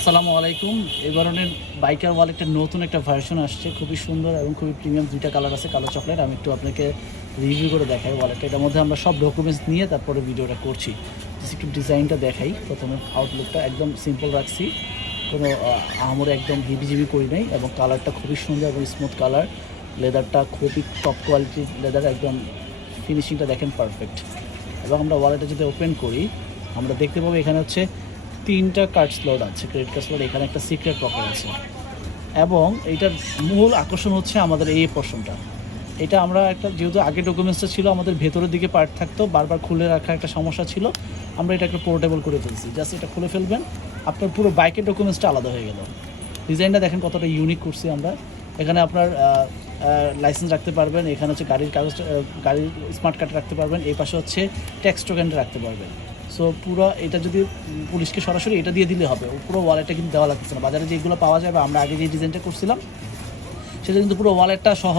আসসালামু আলাইকুম। এই ধরনের বাইকার ওয়ালেটের নতুন একটা ভার্সন আসছে, খুবই সুন্দর এবং খুবই প্রিমিয়াম। দুইটা কালার আছে, কালো চকলেট। আমি একটু আপনাকে রিভিউ করে দেখাই ওয়ালেটটা। এটার মধ্যে আমরা সব ডকুমেন্টস নিয়ে তারপরে ভিডিওটা করছি। জাস্ট একটু ডিজাইনটা দেখাই। প্রথমে আউটলুকটা একদম সিম্পল রাখছি, কোনো আহামরি একদম হিবিজিবি করি নাই, এবং কালারটা খুবই সুন্দর এবং স্মুথ কালার। লেদারটা খুবই টপ কোয়ালিটির লেদার, একদম ফিনিশিংটা দেখেন পারফেক্ট। এবং আমরা ওয়ালেটটা যদি ওপেন করি, আমরা দেখতে পাবো এখানে হচ্ছে 3টা কার্ড স্লট আছে, ক্রেডিট কার্ড স্লট। এখানে একটা সিক্রেট পকেট আছে, এবং এইটার মূল আকর্ষণ হচ্ছে আমাদের এই পোর্শনটা। এটা আমরা একটা, যেহেতু আগে ডকুমেন্টসটা ছিল আমাদের ভেতরের দিকে পার্ট থাকতো, বারবার খুলে রাখার একটা সমস্যা ছিল, আমরা এটা একটা পোর্টেবল করে ফেলছি। জাস্ট এটা খুলে ফেলবেন, আপনার পুরো বাইকের ডকুমেন্টসটা আলাদা হয়ে গেল। ডিজাইনটা দেখেন কতটা ইউনিক করছি আমরা। এখানে আপনার লাইসেন্স রাখতে পারবেন, এখানে হচ্ছে গাড়ির কাগজ, গাড়ির স্মার্ট কার্ড রাখতে পারবেন, এই পাশে হচ্ছে ট্যাক্স টোকেনটা রাখতে পারবেন। সো পুরো এটা যদি পুলিশকে সরাসরি এটা দিয়ে দিলে হবে, পুরো ওয়ালেটটা কিন্তু দেওয়া লাগতেছে না। বাজারে যেগুলো পাওয়া যায় বা আমরা আগে যে ডিজাইনটা করছিলাম সেটা কিন্তু পুরো ওয়ালেটটা সহ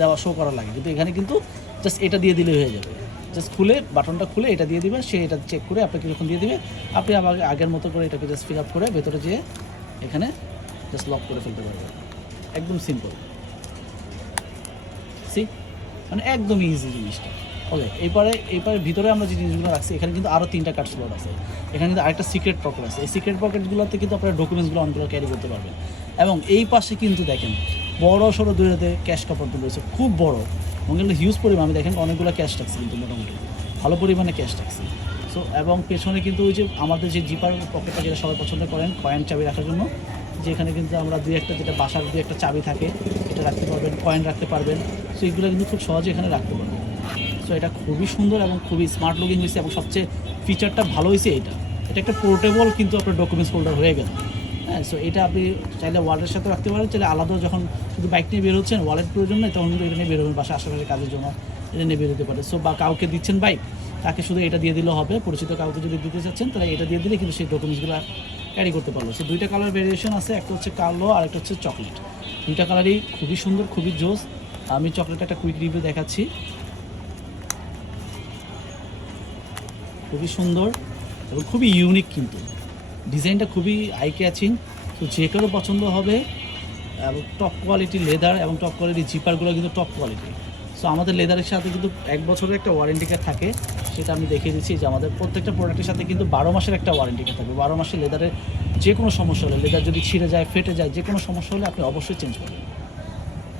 দেওয়া শো করা লাগে, কিন্তু এখানে কিন্তু জাস্ট এটা দিয়ে দিলে হয়ে যাবে। জাস্ট খুলে বাটনটা খুলে এটা দিয়ে দিবেন, সে এটা চেক করে আপনাকে যখন দিয়ে দিবে, আপনি আমাকে আগের মতো করে এটাকে জাস্ট ফিল আপ করে ভেতরে যেয়ে এখানে জাস্ট লক করে ফেলতে পারবেন। একদম সিম্পল, মানে একদম ইজি জিনিসটা। ওকে, এইবারে ভিতরে আমরা যে জিনিসগুলো রাখছি, এখানে কিন্তু আরও 3টা কার্ড স্লট আছে। এখানে কিন্তু আরেকটা সিক্রেট পকেট আছে। এই সিক্রেট পকেটগুলোতে কিন্তু আপনার ডকুমেন্টসগুলো অনেকগুলো ক্যারি করতে পারবেন। এবং এই পাশে কিন্তু দেখেন বড় সড়ো দুই হাতে ক্যাশ কাপড় রয়েছে, খুব বড়, এবং এগুলো হিউজ পরিমাণ। আমি দেখেন অনেকগুলো ক্যাশ রাখছি, কিন্তু মোটামুটি ভালো পরিমাণে ক্যাশ রাখছি। সো এবং পেছনে কিন্তু ওই যে আমাদের যে জিপার পকেটটা, যেটা সবাই পছন্দ করেন কয়েন চাবি রাখার জন্য, যেখানে কিন্তু আমরা দুই একটা, যেটা বাসার দুই একটা চাবি থাকে, এটা রাখতে পারবেন, কয়েন রাখতে পারবেন। সো এগুলো কিন্তু খুব সহজে এখানে রাখতে পারবেন। সো এটা খুবই সুন্দর এবং খুবই স্মার্ট লুকিং হয়েছে, এবং সবচেয়ে ফিচারটা ভালো হয়েছে এটা একটা পোর্টেবল কিন্তু আপনার ডকুমেন্টস হোল্ডার হয়ে গেল। হ্যাঁ, সো এটা আপনি চাইলে ওয়ালেটের সাথে রাখতে পারেন, চাইলে আলাদা যখন শুধু বাইক নিয়ে বের হচ্ছেন, ওয়ালেট প্রয়োজন নেই, তখন কিন্তু এটা নিয়ে বের হবেন, বাসা আশেপাশে কাজের জন্য এটা নিয়ে বের হতে পারে। সো বা কাউকে দিচ্ছেন বাইক, তাকে শুধু এটা দিয়ে দিলেও হবে। পরিচিত কাউকে যদি দিতে চাচ্ছেন, তাহলে এটা দিয়ে দিলে কিন্তু সেই ডকুমেন্টসগুলো ক্যারি করতে পারলো। সো দুইটা কালার ভেরিয়েশন আছে, একটা হচ্ছে কালো আর একটা হচ্ছে চকলেট। দুইটা কালারই খুবই সুন্দর, খুবই জোস। আমি চকলেট একটা কুইক রিভিউ দেখাচ্ছি। খুবই সুন্দর এবং খুবই ইউনিক, কিন্তু ডিজাইনটা খুবই আই ক্যাচিং। তো যে কারো পছন্দ হবে, এবং টপ কোয়ালিটি লেদার এবং টপ কোয়ালিটি জিপারগুলো কিন্তু টপ কোয়ালিটি। সো আমাদের লেদারের সাথে কিন্তু 1 বছরের একটা ওয়ারেন্টি কার্ড থাকে, সেটা আমি দেখিয়ে দিচ্ছি। যে আমাদের প্রত্যেকটা প্রোডাক্টের সাথে কিন্তু 12 মাসের একটা ওয়ারেন্টি কার্ড থাকবে। 12 মাসে লেদারের যে কোনো সমস্যা হলে, লেদার যদি ছিঁড়ে যায়, ফেটে যায়, যে কোনো সমস্যা হলে আপনি অবশ্যই চেঞ্জ করবেন।